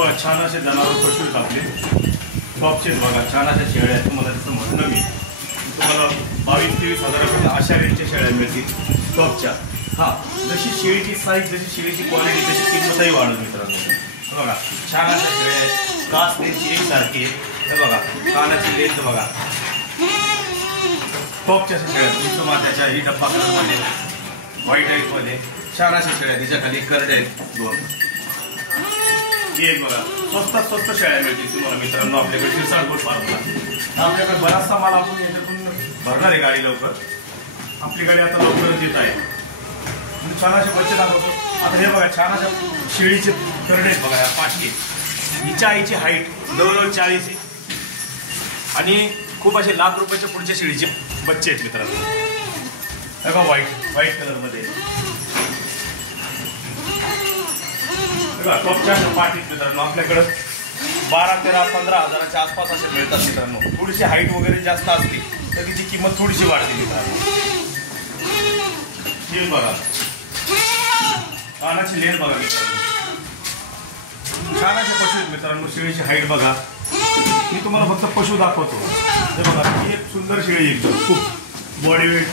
बघा छान असे जनावर पशु आहेत आपले टॉपचे बघा छान अशा शेळ्या आहेत. तुम्हाला जसं म्हटलं मी तुम्हाला 22-23 हजारापर्यंत अशा रेंजच्या शेळ्या मिळतील टॉपच्या. हां, जशी शेळीची साईज जशी शेळीची क्वालिटी तशी किंमतही वाढत मित्रांनो. बघा छान अशा शेळ्या आहेत. कास त्यांची एकसारखी आहे. हे बघा कानाची लेंथ बघा टॉपच्या अशा शेळ्या आहेत. मात्याच्या ही डब्बा कलरमध्ये व्हाईट टाईपमध्ये छान अशा शेळ्या. तिच्याखाली करडे आहेत 2. एक बघा स्वस्त शेळ्या मिळतील तुम्हाला मित्रांनो आपल्याकडे शिरसाळकोट फार्मला. आपल्याकडे बराचसा माल आपण याच्यातून भरणार आहे गाडी लवकर. आपली गाडी आता लवकरच येत आहे. छान असे बच्चे दाखवतो. आता हे बघा छान अशा शेळीचे करडे आहेत बघा. पाचशे हिच्या आईची हाईट जवळजवळ 40 आहे आणि खूप असे लाख रुपयाच्या पुढच्या शेळीचे बच्चे आहेत मित्रांनो. हे बघा व्हाईट कलरमध्ये टॉपच्या पाठीत मित्रांनो आपल्याकडं 12-13-15 हजाराच्या आसपास असे मिळतात मित्रांनो. थोडीशी हाईट वगैरे जास्त असली तर तिची किंमत थोडीशी वाढते मित्रांनो. हे बघा कानाची लेन बघा मित्रांनो. छान असे पशु आहेत मित्रांनो. शेळीची हाईट बघा. मी तुम्हाला फक्त पशु दाखवतो. हे बघा ही एक सुंदर शेळी एकदम खूप बॉडी वेट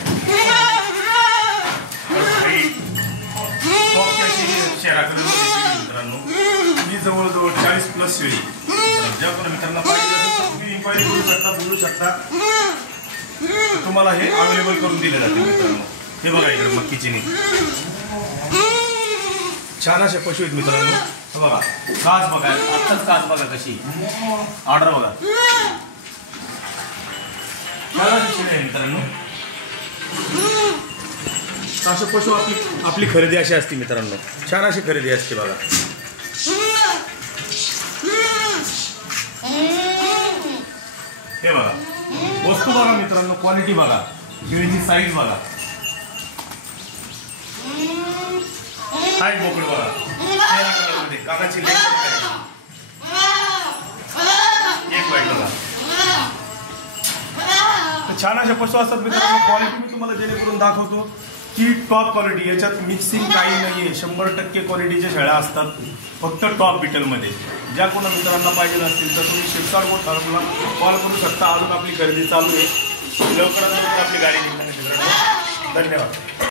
शहराकडे मित्रांनो. ही जवळजवळ 40+ शेळी. ज्या कोणा मित्रांना पाहिजे असेल तर तुम्ही इन्क्वायरी करू शकता, बोलू शकता. तुम्हाला हे अवेलेबल करून दिले जाते मित्रांनो. हे बघा इकडे मक्कीची नी छान असे पशु आहेत मित्रांनो. हे बघा कास बघा आत्ताच कास बघा कशी ऑर्डर बघा. छान अशी शेळी आहे मित्रांनो. असे पशु आपली खरेदी अशी असते मित्रांनो. छान अशी खरेदी असते बघा. हे बघा वस्तू बघा मित्रांनो. क्वालिटी बघा. शेळीची साईज बघा. हाईट बोकड बघा. कानाची लेंथ एक वाईट बघा. छान अशा पशु असतात मित्रांनो. क्वालिटी मी तुम्हाला जेणेकरून दाखवतो की टॉप क्वालिटी. याच्यात मिक्सिंग काही नाही आहे. 100% क्वालिटीच्या शेळ्या असतात फक्त टॉप बिटलमध्ये. ज्या कोणा मित्रांना पाहिजे असतील तर तुम्ही शिरसाळकोट फार्मला कॉल करू शकता. अजून आपली खरेदी चालू आहे. लवकरात लवकर आपली गाडी निघणार मित्रांनो. धन्यवाद.